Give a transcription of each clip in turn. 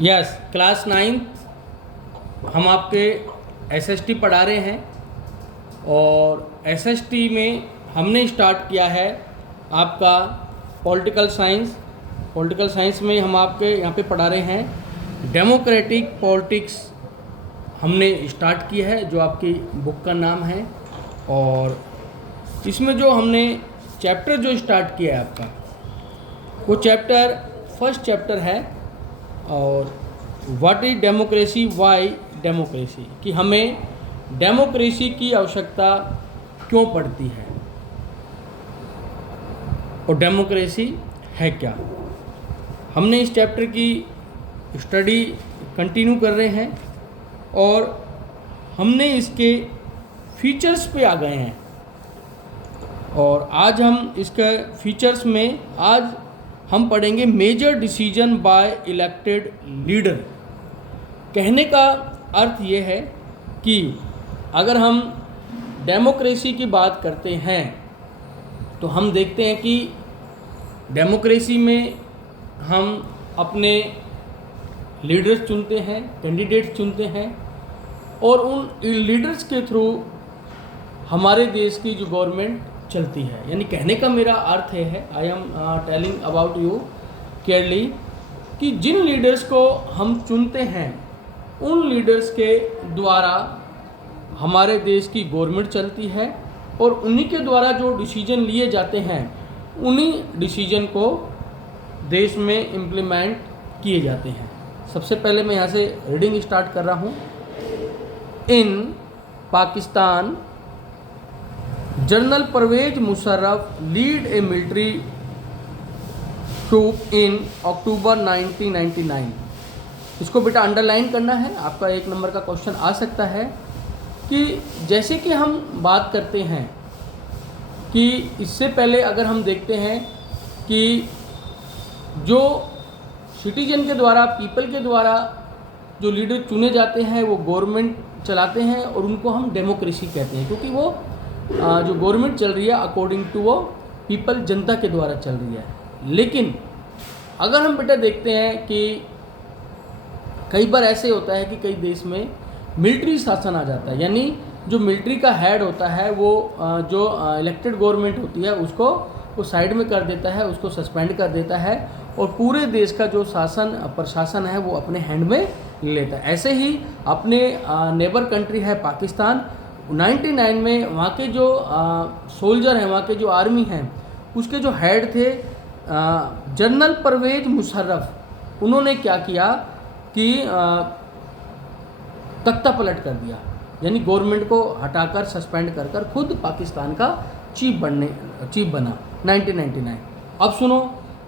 Yes, class 9 हम आपके SST पढ़ा रहे हैं और एसएसटी में हमने स्टार्ट किया है आपका पॉलिटिकल साइंस। पॉलिटिकल साइंस में हम आपके यहाँ पे पढ़ा रहे हैं डेमोक्रेटिक पॉलिटिक्स। हमने स्टार्ट किया है, जो आपकी बुक का नाम है। और इसमें जो हमने चैप्टर जो स्टार्ट किया है आपका, वो चैप्टर फर्स्ट चैप्टर है। और what is democracy, Y democracy, कि हमें डेमोक्रेसी की आवश्यकता क्यों पड़ती है और डेमोक्रेसी है क्या। हमने इस चैप्टर की स्टडी कंटिन्यू कर रहे हैं और हमने इसके फीचर्स पे आ गए हैं। और आज हम इसके फीचर्स में आज हम पढ़ेंगे major decision by elected leader. कहने का अर्थ ये है कि अगर हम डेमोक्रेसी की बात करते हैं तो हम देखते हैं कि डेमोक्रेसी में हम अपने लीडर्स चुनते हैं, कैंडिडेट्स चुनते हैं और उन लीडर्स के थ्रू हमारे देश की जो गवर्नमेंट चलती है। यानी कहने का मेरा अर्थ है, I am telling about you clearly, कि जिन लीडर्स को हम चुनते हैं उन लीडर्स के द्वारा हमारे देश की गवर्नमेंट चलती है और उन्हीं के द्वारा जो डिसीजन लिए जाते हैं उन्हीं डिसीजन को देश में इम्प्लीमेंट किए जाते हैं। सबसे पहले मैं यहाँ से रीडिंग स्टार्ट कर रहा हूँ। In Pakistan, General Parvez Musharraf lead a military troop in October 1999। इसको बेटा अंडरलाइन करना है, आपका 1 नंबर का क्वेश्चन आ सकता है। कि जैसे कि हम बात करते हैं कि इससे पहले अगर हम देखते हैं कि जो सिटीजन के द्वारा, पीपल के द्वारा जो लीडर चुने जाते हैं वो गवर्नमेंट चलाते हैं और उनको हम डेमोक्रेसी कहते हैं, क्योंकि वो जो गवर्नमेंट चल रही है अकॉर्डिंग टू वो पीपल, जनता के द्वारा चल रही है। लेकिन अगर हम बेटा देखते हैं कि कई बार ऐसे होता है कि कई देश में मिलिट्री शासन आ जाता है, यानी जो मिलिट्री का हेड होता है वो जो इलेक्टेड गवर्नमेंट होती है उसको वो साइड में कर देता है, उसको सस्पेंड कर देता है और पूरे देश का जो प्रशासन है वो अपने हैंड में ले लेता है। ऐसे ही अपने नेबर कंट्री है पाकिस्तान, 99 में वहाँ के जो सोल्जर हैं, वहाँ के जो आर्मी हैं, उसके जो हेड थे जनरल परवेज मुशर्रफ, उन्होंने क्या किया कि तख्ता पलट कर दिया, यानी गवर्नमेंट को हटाकर सस्पेंड कर कर खुद पाकिस्तान का चीफ बना 1999। अब सुनो,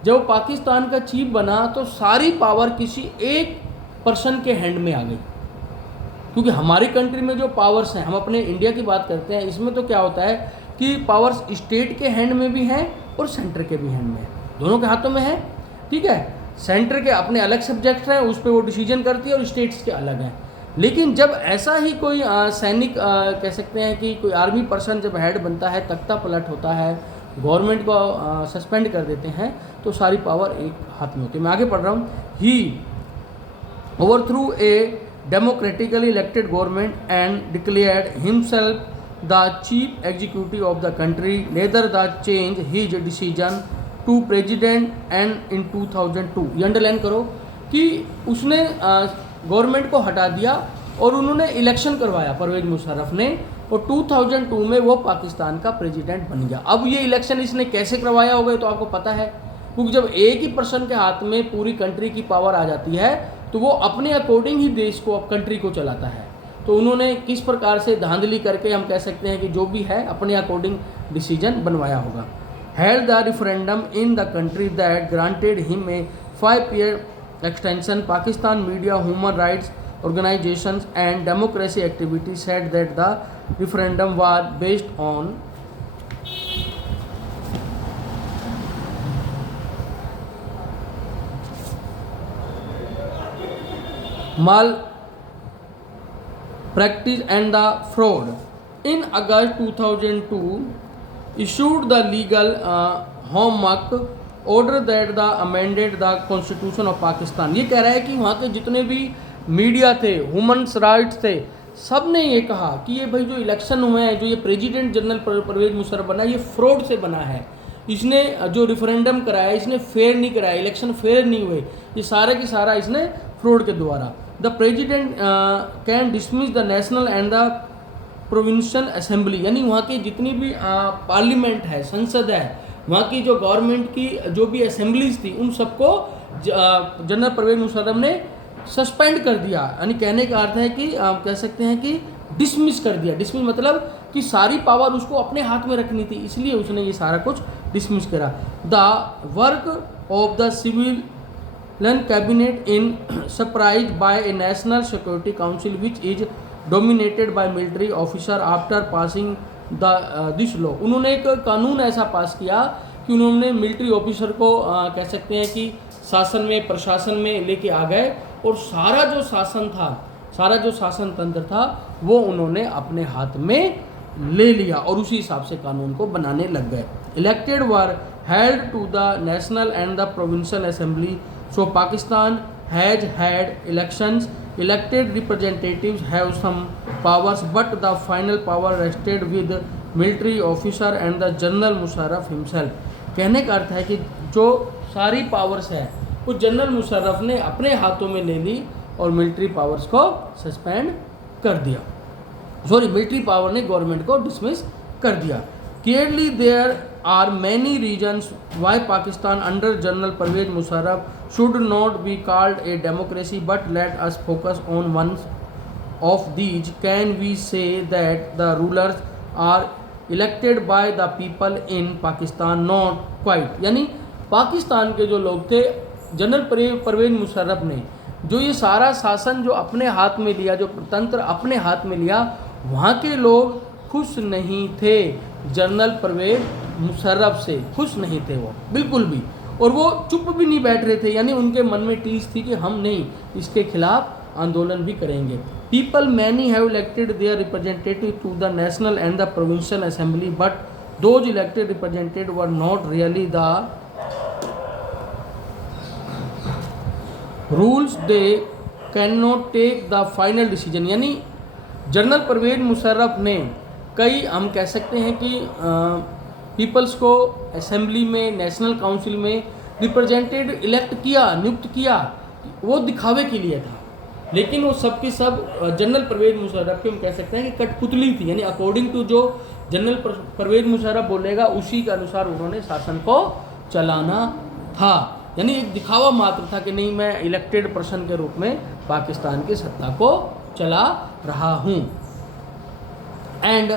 जब पाकिस्तान का चीफ बना तो सारी पावर किसी एक पर्सन के हैंड में आ गई। क्योंकि हमारी कंट्री में जो पावर्स हैं, हम अपने इंडिया की बात करते हैं, इसमें तो क्या होता है कि पावर्स स्टेट के हैंड में भी हैं और सेंटर के भी हैंड में है, दोनों के हाथों में है। ठीक है, सेंटर के अपने अलग सब्जेक्ट हैं, उस पर वो डिसीजन करती है और स्टेट्स के अलग हैं। लेकिन जब ऐसा ही कोई सैनिक कह सकते हैं कि कोई आर्मी पर्सन जब हेड बनता है, तख्ता पलट होता है, गवर्नमेंट को सस्पेंड कर देते हैं, तो सारी पावर एक हाथ में होती है। मैं आगे पढ़ रहा हूँ। ही ओवरथ्रू ए democratically elected government and declared himself the chief executive of the country. Neither the change his decision to president and in 2002। ये अंडरलाइन करो कि उसने गवर्नमेंट को हटा दिया और उन्होंने इलेक्शन करवाया परवेज मुशर्रफ ने, और 2002 में वो पाकिस्तान का प्रेसिडेंट बन गया। अब ये इलेक्शन इसने कैसे करवाया होगा तो आपको पता है, क्योंकि जब एक ही पर्सन के हाथ में पूरी कंट्री की पावर आ जाती है तो वो अपने अकॉर्डिंग ही देश को, कंट्री को चलाता है। तो उन्होंने किस प्रकार से धांधली करके, हम कह सकते हैं कि जो भी है अपने अकॉर्डिंग डिसीजन बनवाया होगा। Held the referendum in the country that granted him a 5-year extension. Pakistan media, human rights organisations and democracy activity said that the referendum was based on mal practice and the fraud. In August 2002, issued the legal homework order that the amended the constitution of Pakistan. ये कह रहा है कि वहाँ के जितने भी media थे, ह्यूमन्स राइट्स थे, सब ने ये कहा कि ये भाई जो इलेक्शन हुए हैं, जो ये प्रेसिडेंट जनरल परवेज मुशर्रफ बना, ये फ्रॉड से बना है। इसने जो रिफरेंडम कराया इसने फेयर नहीं कराया, इलेक्शन फेयर नहीं हुए, ये सारा की सारा इसने फ्रॉड के द्वारा। The president can dismiss the national and the provincial assembly, यानी वहाँ की जितनी भी पार्लियामेंट है, संसद है, वहाँ की जो गवर्नमेंट की जो भी असेंबलीज थी, उन सबको जनरल परवेज मुशर्रफ ने सस्पेंड कर दिया। यानी कहने का अर्थ है कि कह सकते हैं कि डिसमिस कर दिया। डिसमिस मतलब कि सारी पावर उसको अपने हाथ में रखनी थी, इसलिए उसने ये सारा कुछ डिसमिस करा। The work of the civilian cabinet in surprise by A national security council which is dominated by military officer after passing this law. उन्होंने एक कानून ऐसा पास किया कि उन्होंने मिलिट्री ऑफिसर को कह सकते हैं कि शासन में, प्रशासन में लेके आ गए, और सारा जो शासन था, सारा जो शासन तंत्र था, वो उन्होंने अपने हाथ में ले लिया और उसी हिसाब से कानून को बनाने लग गए। Elected were held to the national and the provincial assembly, so Pakistan has had elections, elected representatives have some powers but the final power rested with military officer and the general Musharraf himself। कहने का अर्थ है कि जो सारी powers है वो general Musharraf ने अपने हाथों में ले ली और मिलिट्री पावर्स को सस्पेंड कर दिया, मिलिट्री पावर ने गवर्नमेंट को डिसमिस कर दिया। Clearly there are many reasons why Pakistan under general Parvez Musharraf should not be called a democracy, but let us focus on one of these. Can we say that the rulers are elected by the people in Pakistan? Not quite। यानी पाकिस्तान के जो लोग थे, general Parvez Musharraf ने जो ये सारा शासन जो अपने हाथ में लिया, जो तंत्र अपने हाथ में लिया, वहाँ के लोग खुश नहीं थे। जनरल परवेज मुशर्रफ से खुश नहीं थे वो बिल्कुल भी, और वो चुप भी नहीं बैठ रहे थे, यानी उनके मन में टीस थी कि हम नहीं, इसके खिलाफ आंदोलन भी करेंगे। People many have elected their representative to the national and the provincial assembly, but those elected representative were not really the rules, they can not take the final decision. यानी जनरल परवेज मुशर्रफ ने कई, हम कह सकते हैं कि पीपल्स को assembly में, नेशनल काउंसिल में रिप्रेजेंटेटिव इलेक्ट किया, नियुक्त किया, वो दिखावे के लिए था, लेकिन वो सब की सब जनरल परवेज मुशर्रफ की, हम कह सकते हैं कि कठपुतली थी। यानी अकॉर्डिंग टू जो जनरल परवेज मुशर्रफ बोलेगा उसी के अनुसार उन्होंने शासन को चलाना था। यानी एक दिखावा मात्र था कि नहीं, मैं इलेक्टेड पर्सन के रूप में पाकिस्तान की सत्ता को चला रहा हूँ। And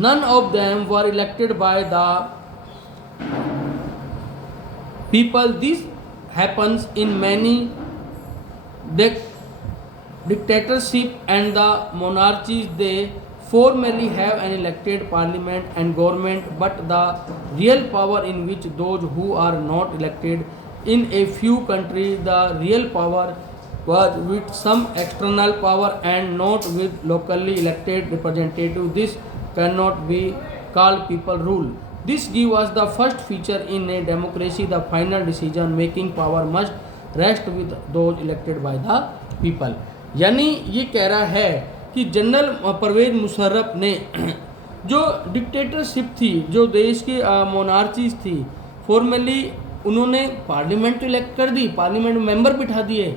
none of them were elected by the people. This happens in many dictatorship and the monarchies. They formally have an elected parliament and government, but the real power in which those who are not elected. In a few countries the real power was with some external power and not with locally elected representative. This cannot be called people rule. This gives us the first feature in a democracy. The final decision making power must rest with those elected by the people। यानी ये कह रहा है कि general Parvez Musharraf ने जो dictatorship थी, जो देश की मोनार्चीज थी, फॉर्मली उन्होंने पार्लियामेंट इलेक्ट कर दी, पार्लियामेंट मेंबर बिठा दिए,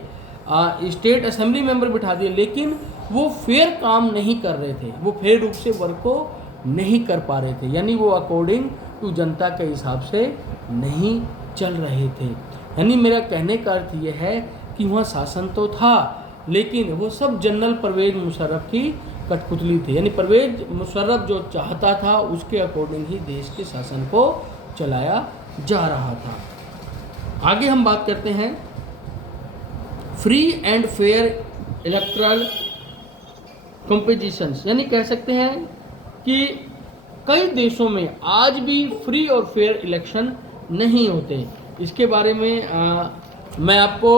स्टेट असेंबली मेंबर बिठा दिए, लेकिन वो फेयर काम नहीं कर रहे थे, वो फेयर रूप से वर्क को नहीं कर पा रहे थे। यानी वो अकॉर्डिंग टू जनता के हिसाब से नहीं चल रहे थे। यानी मेरा कहने का अर्थ ये है कि वहाँ शासन तो था, लेकिन वो सब जनरल परवेज मुशर्रफ की कठपुतली थी। यानी परवेज मुशर्रफ जो चाहता था उसके अकॉर्डिंग ही देश के शासन को चलाया जा रहा था। आगे हम बात करते हैं free and fair electoral compositions. यानी कह सकते हैं कि कई देशों में आज भी फ्री और फेयर इलेक्शन नहीं होते। इसके बारे में मैं आपको